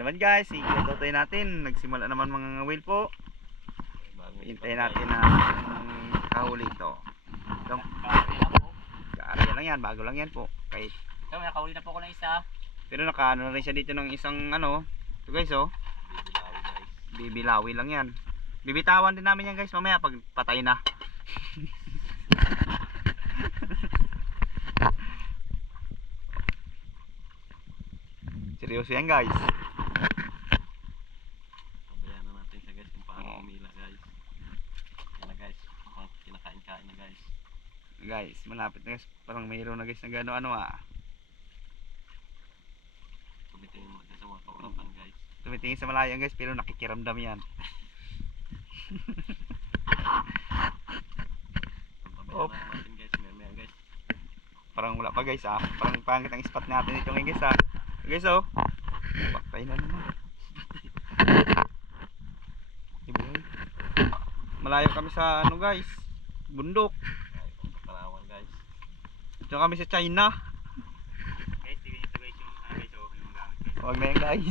naman guys, ikutotoy natin. Nagsimula naman mga whale po. Hintayin natin na kahuli ito. Kaarya lang yan, bago lang yan po. Kahit So, nakahuli na po ako ng isa. pero nakaano na rin siya dito ng isang ano. Ito guys oh. Bibilawi lang yan. Bibitawan din namin yan guys mamaya pag patay na. Seryoso yan guys. Pabayaan na natin siya guys kung paano kumila guys. Yan na guys, kinakain-kain na guys. Guys, malapit na guys. Parang mayroon na guys na gano'n ano ah. Tumitingin mo sa mga kaulapan guys. Tumitingin sa malayan guys pero nakikiramdam yan. Pabayaan na natin guys, maya guys. Parang wala pa guys ah. Parang pangit ang spot natin dito ngayon guys ah. Guys oh. Patay na naman. Diba? Malayo kami sa ano guys. Bundok. Palawan guys. Dito kami sa China. Guys, tignan nyo ito guys yung ano guys oh, yung mga gamit guys. Huwag na yan guys.